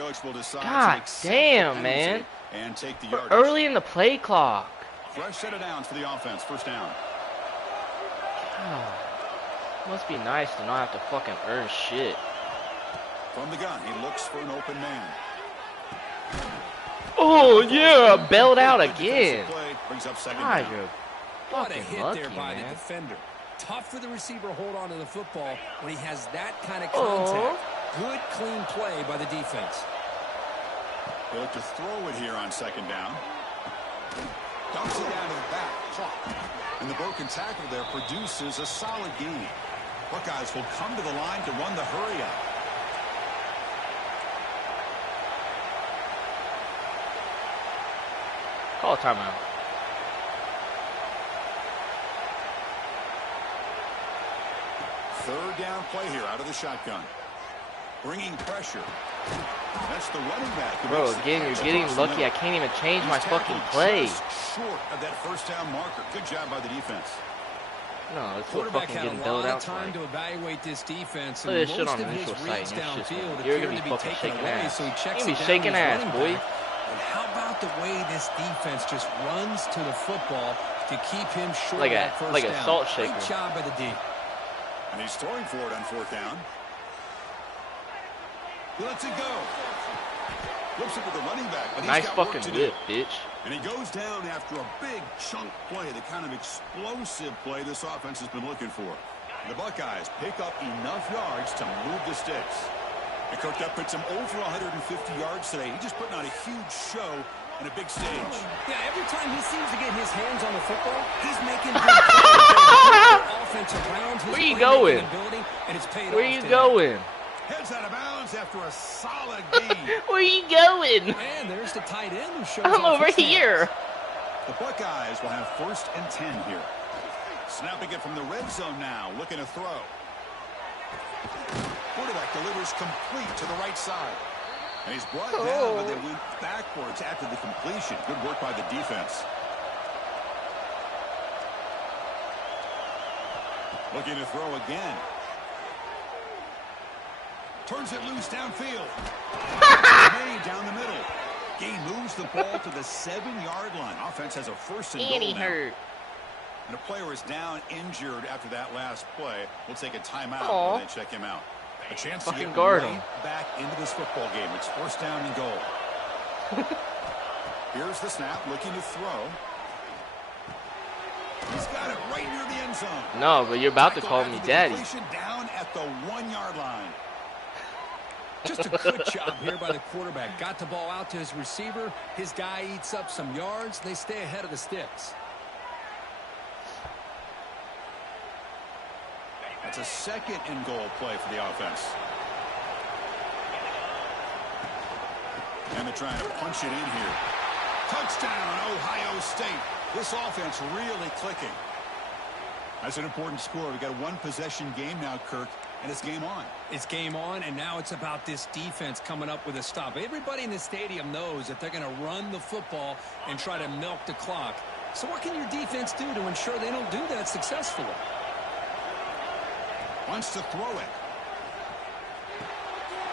God damn, man. We're early in the play clock. Fresh set of downs for the offense. First down. God. Must be nice to not have to fucking earn shit. From the gun, he looks for an open man. Oh, yeah, bailed out again. God, you're what a hit lucky, there by man. The defender. Tough for the receiver to hold on to the football when he has that kind of contact. Good, clean play by the defense. They look to throw it here on second down. Dumps it down to the back. And the broken tackle there produces a solid gain. Buckeyes will come to the line to run the hurry up. Call a timeout. Third down play here out of the shotgun. Bringing pressure. That's the running back. Bro, again, you're getting lucky. I can't even change my fucking play. Short of that first down marker. Good job by the defense. No, it's what fucking getting bailed out for. Time to evaluate this defense. Look at this shit on the initial site. You're gonna be fucking shaking ass. You're gonna be shaking ass, boy. And how about the way this defense just runs to the football to keep him short like of that first down? Like a salt shaker. Great job by the D. And he's throwing for it on fourth down. He lets it go. Flips it to the running back. But nice fucking whip, bitch. And he goes down after a big chunk play, the kind of explosive play this offense has been looking for. The Buckeyes pick up enough yards to move the sticks. And Kirk, that puts him over 150 yards today. He's just putting on a huge show on a big stage. Yeah, every time he seems to get his hands on the football, he's making big plays. Offense around his Where you going? And it's paid Where you going? Heads out of bounds after a solid gain. Where you going? And there's the tight end who shows I'm over here. The Buckeyes will have 1st and 10 here. Snapping it from the red zone now, looking to throw. Quarterback delivers complete to the right side. And he's brought down, but they went backwards after the completion. Good work by the defense. Looking to throw again. Turns it loose downfield. Made down the middle. Gain moves the ball to the 7-yard line. Offense has a 1st and goal now. Hurt. And a player is down injured after that last play. We'll take a timeout and then check him out. A chance to get right back into this football game. It's 1st down and goal. Here's the snap, looking to throw. He's got it right near the end zone. No, but you're about to call me daddy. Down at the 1-yard line. Just a good job here by the quarterback. Got the ball out to his receiver. His guy eats up some yards. They stay ahead of the sticks. That's a 2nd and goal play for the offense. And they're trying to punch it in here. Touchdown, Ohio State. This offense really clicking. That's an important score. We've got a one-possession game now, Kirk, and it's game on. It's game on, and now it's about this defense coming up with a stop. Everybody in the stadium knows that they're going to run the football and try to milk the clock. So what can your defense do to ensure they don't do that successfully? Wants to throw it.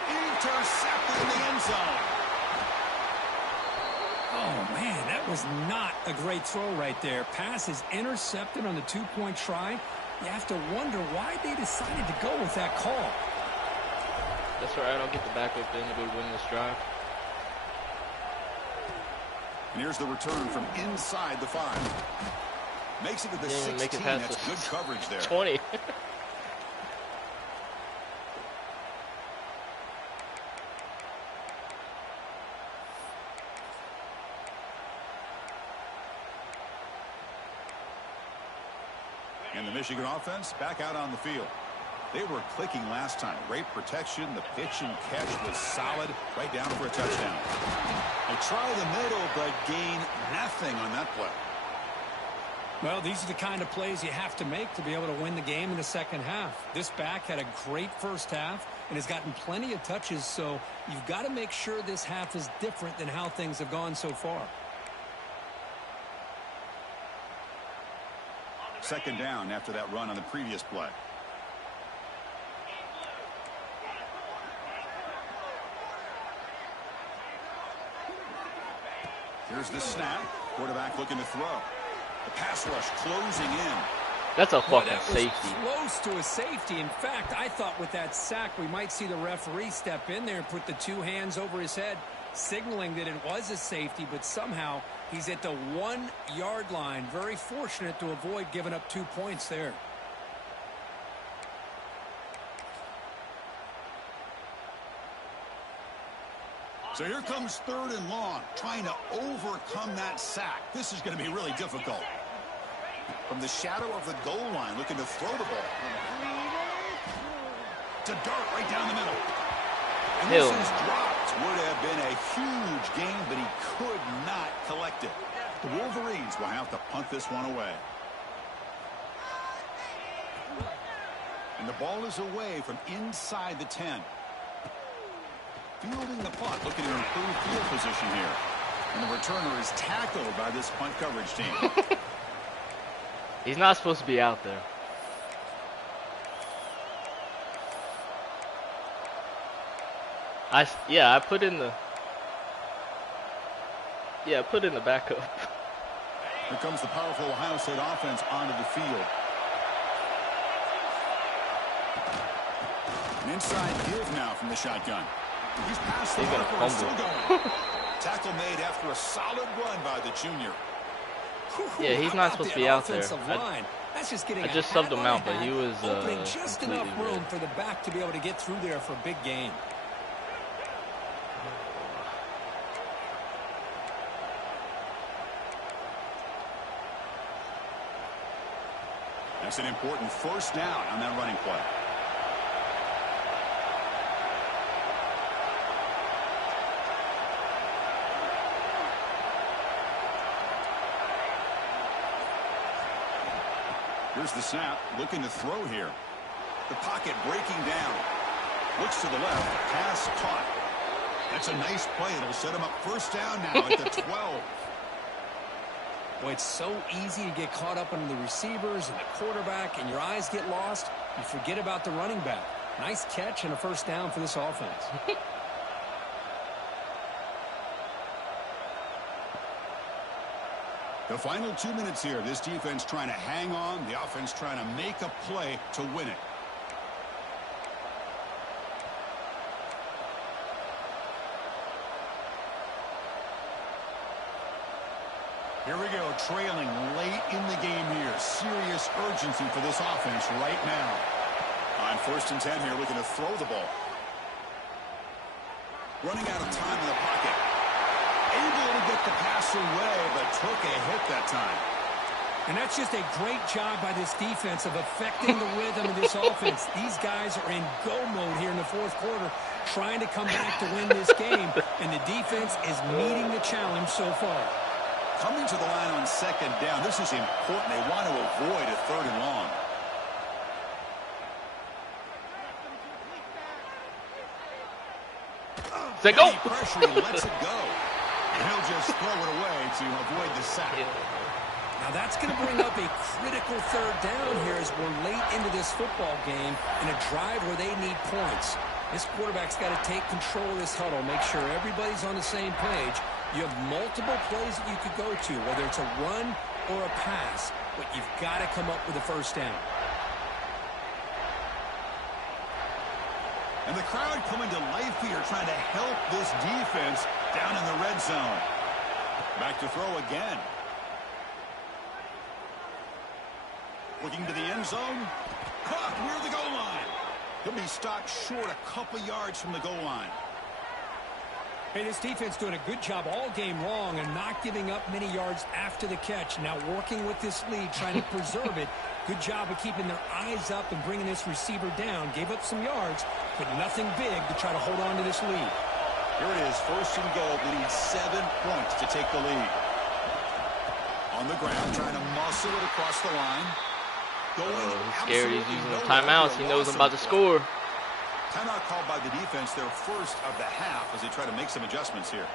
Intercepted in the end zone. Oh, man, that was not a great throw right there. Pass is intercepted on the two-point try. You have to wonder why they decided to go with that call. That's right. I don't get the backup in to win this drive. And here's the return from inside the 5. Makes it to the 16. That's good coverage there. 20. And the Michigan offense back out on the field. They were clicking last time. Great protection. The pitch and catch was solid. Right down for a touchdown. They try the middle, but gain nothing on that play. Well, these are the kind of plays you have to make to be able to win the game in the second half. This back had a great first half and has gotten plenty of touches, so you've got to make sure this half is different than how things have gone so far. Second down after that run on the previous play. Here's the snap. Quarterback looking to throw. The pass rush closing in. That's a fucking safety. Close to a safety. In fact, I thought with that sack we might see the referee step in there and put the 2 hands over his head, signaling that it was a safety, but somehow he's at the 1-yard line. Very fortunate to avoid giving up 2 points there. So here comes 3rd and long, trying to overcome that sack. This is going to be really difficult. From the shadow of the goal line, looking to throw the ball. To dart right down the middle. And this is dropped. Would have been a huge gain, but he could not collect it. The Wolverines will have to punt this one away. And the ball is away from inside the 10. Fielding the punt, looking to improve field position here. And the returner is tackled by this punt coverage team. He's not supposed to be out there. I put in the backup. Here comes the powerful Ohio State offense onto the field. An inside give now from the shotgun. He's past the marker and still going. Tackle made after a solid run by the junior. Yeah, he's not supposed to be out there. That's just I just subbed him out, but he was opening just enough room for the back to be able to get through there for a big gain. That's an important first down on that running play. Here's the snap, looking to throw here. The pocket breaking down. Looks to the left, pass caught. That's a nice play. It'll set him up first down now at the 12. Boy, it's so easy to get caught up on the receivers and the quarterback, and your eyes get lost. You forget about the running back. Nice catch and a first down for this offense. The final 2 minutes here. This defense trying to hang on. The offense trying to make a play to win it. Here we go, trailing late in the game here. Serious urgency for this offense right now. On 1st and 10 here, looking to throw the ball. Running out of time in the pocket. Able to get the pass away, but took a hit that time. And that's just a great job by this defense of affecting the rhythm of this offense. These guys are in go mode here in the 4th quarter, trying to come back to win this game, and the defense is meeting the challenge so far. Coming to the line on second down. This is important. They want to avoid a 3rd and long. Say go. Pressure, he lets it go. And he'll just throw it away to avoid the sack. Now that's going to bring up a critical 3rd down here as we're late into this football game in a drive where they need points. This quarterback's got to take control of this huddle, make sure everybody's on the same page. You have multiple plays that you could go to, whether it's a run or a pass, but you've got to come up with a 1st down. And the crowd coming to life here, trying to help this defense down in the red zone. Back to throw again. Looking to the end zone. Caught near the goal line. He'll be stopped short a couple yards from the goal line. Hey, this defense doing a good job all game long and not giving up many yards after the catch. Now working with this lead, trying to preserve it. Good job of keeping their eyes up and bringing this receiver down. Gave up some yards, but nothing big to try to hold on to this lead. Here it is, 1st and goal. They need 7 points to take the lead. On the ground, trying to muscle it across the line. He's scared. He's using the timeouts. He knows I'm about to score. Timeout called by the defense, their 1st of the half, as they try to make some adjustments here.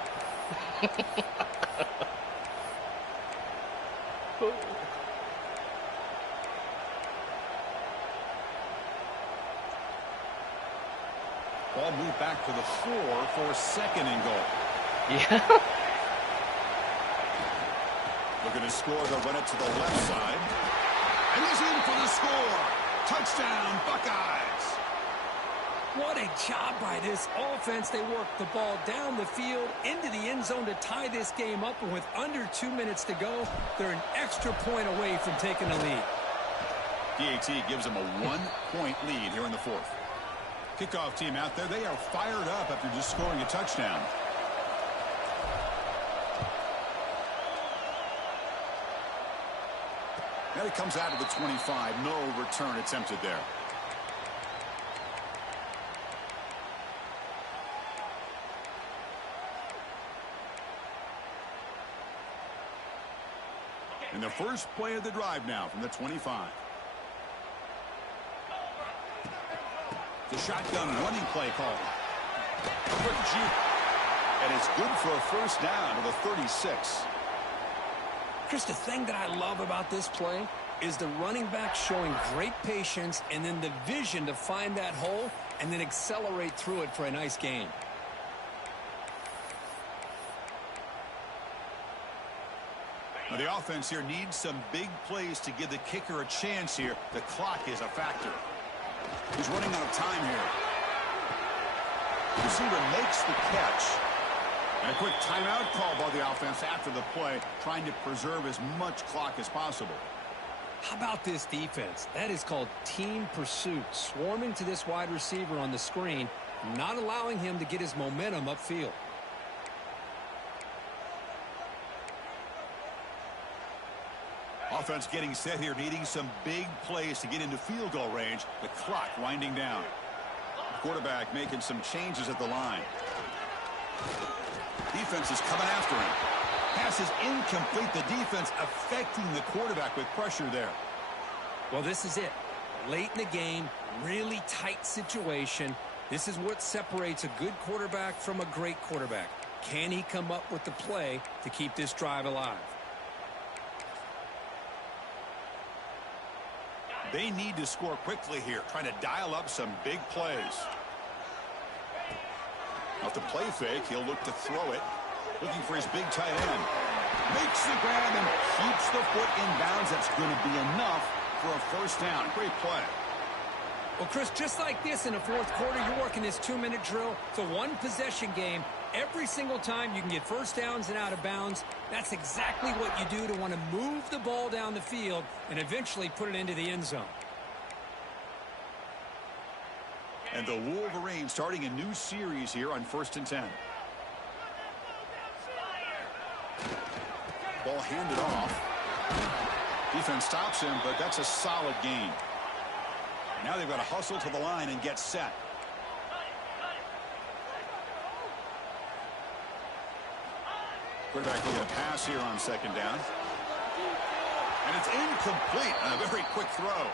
Ball moved back to the 4 for 2nd and goal. Yeah. Looking to score, they'll run it to the left side. And he's in for the score. Touchdown, Buckeyes. What a job by this offense. They worked the ball down the field into the end zone to tie this game up. And with under 2 minutes to go, they're an extra point away from taking the lead. PAT gives them a 1-point lead here in the 4th. Kickoff team out there. They are fired up after just scoring a touchdown. And it comes out of the 25. No return attempted there. And the first play of the drive now from the 25. The shotgun running play called. Quick juke. And it's good for a 1st down to the 36. Chris, the thing that I love about this play is the running back showing great patience and then the vision to find that hole and then accelerate through it for a nice gain. Now the offense here needs some big plays to give the kicker a chance here. The clock is a factor. He's running out of time here. The receiver makes the catch. And a quick timeout call by the offense after the play, trying to preserve as much clock as possible. How about this defense? That is called team pursuit. Swarming to this wide receiver on the screen, not allowing him to get his momentum upfield. Offense getting set here, needing some big plays to get into field goal range. The clock winding down. The quarterback making some changes at the line. Defense is coming after him. Pass is incomplete. The defense affecting the quarterback with pressure there. Well, this is it. Late in the game, really tight situation. This is what separates a good quarterback from a great quarterback. Can he come up with the play to keep this drive alive? They need to score quickly here, trying to dial up some big plays. Off the play fake, he'll look to throw it. Looking for his big tight end. Makes the grab and keeps the foot in bounds. That's going to be enough for a 1st down. Great play. Well, Chris, just like this in the 4th quarter, you're working this 2-minute drill. It's a 1-possession game. Every single time you can get 1st downs and out of bounds. That's exactly what you do to want to move the ball down the field and eventually put it into the end zone. And the Wolverines starting a new series here on 1st and 10. Ball handed off. Defense stops him, but that's a solid gain. Now they've got to hustle to the line and get set. Quarterback will get a pass here on second down. And it's incomplete on a very quick throw.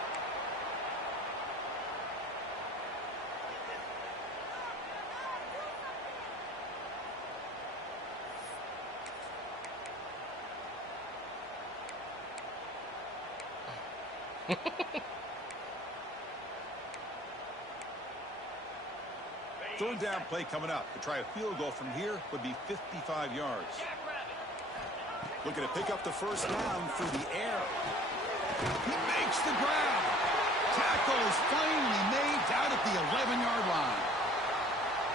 Third down play coming up. To try a field goal from here would be 55 yards. Looking to pick up the first down through the air. He makes the grab. Tackle is finally made down at the 11-yard line.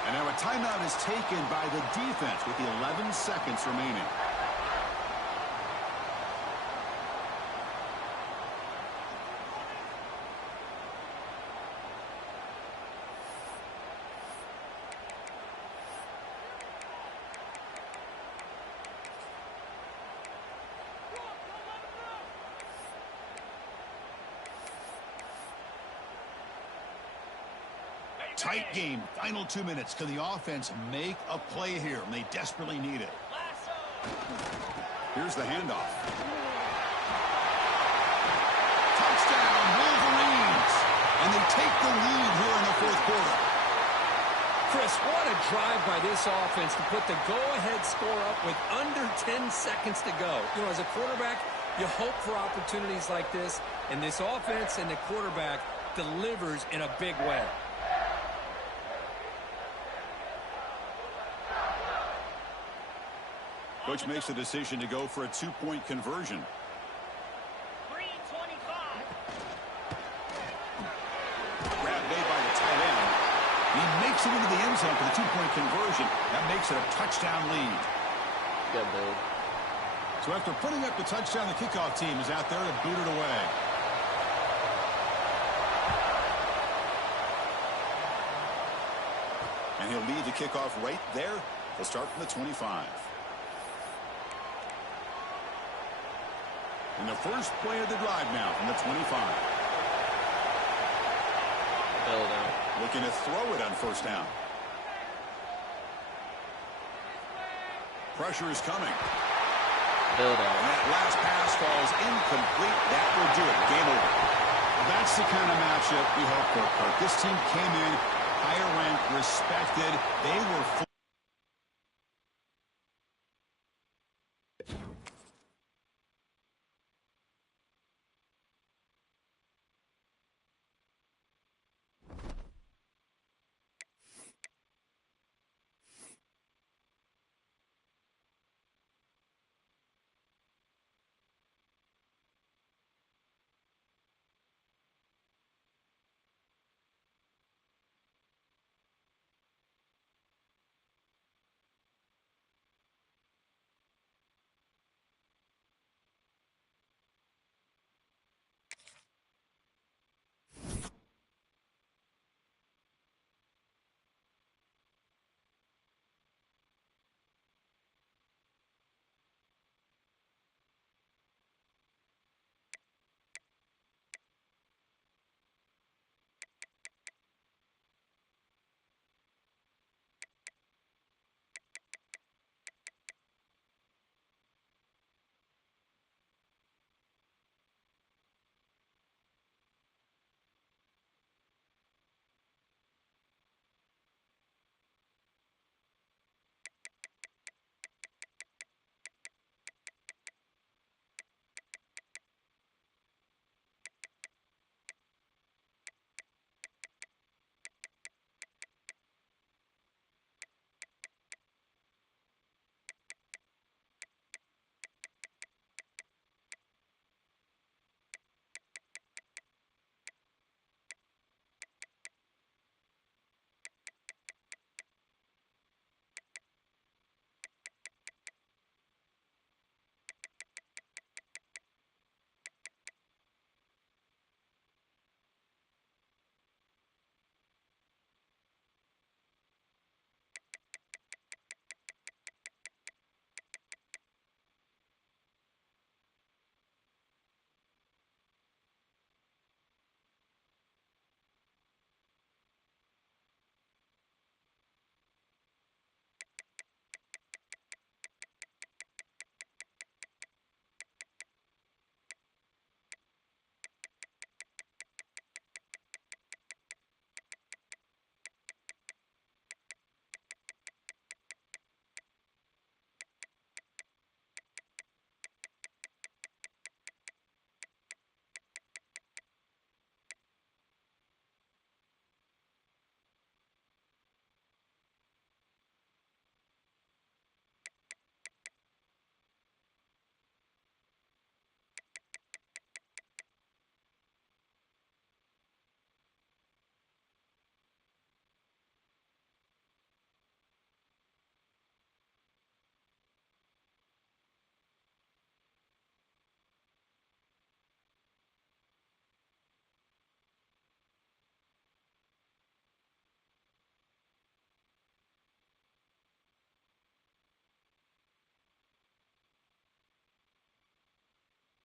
And now a timeout is taken by the defense with 11 seconds remaining. Tight game. Final 2 minutes. Can the offense make a play here? And they desperately need it. Here's the handoff. Touchdown, Wolverines. And they take the lead here in the fourth quarter. Chris, what a drive by this offense to put the go-ahead score up with under 10 seconds to go. You know, as a quarterback, you hope for opportunities like this, and this offense and the quarterback delivers in a big way. Coach makes the decision to go for a two-point conversion. 3:25. Grab made by the tight end. He makes it into the end zone for the two-point conversion. That makes it a touchdown lead. Good build. So after putting up the touchdown, the kickoff team is out there to boot it away. And he'll lead the kickoff right there. He'll start from the 25. And the first play of the drive now from the 25. Build out. Looking to throw it on first down. Pressure is coming. Build out. And that last pass falls incomplete. That will do it. Game over. That's the kind of matchup we hope for, Kirk. This team came in higher ranked, respected. They were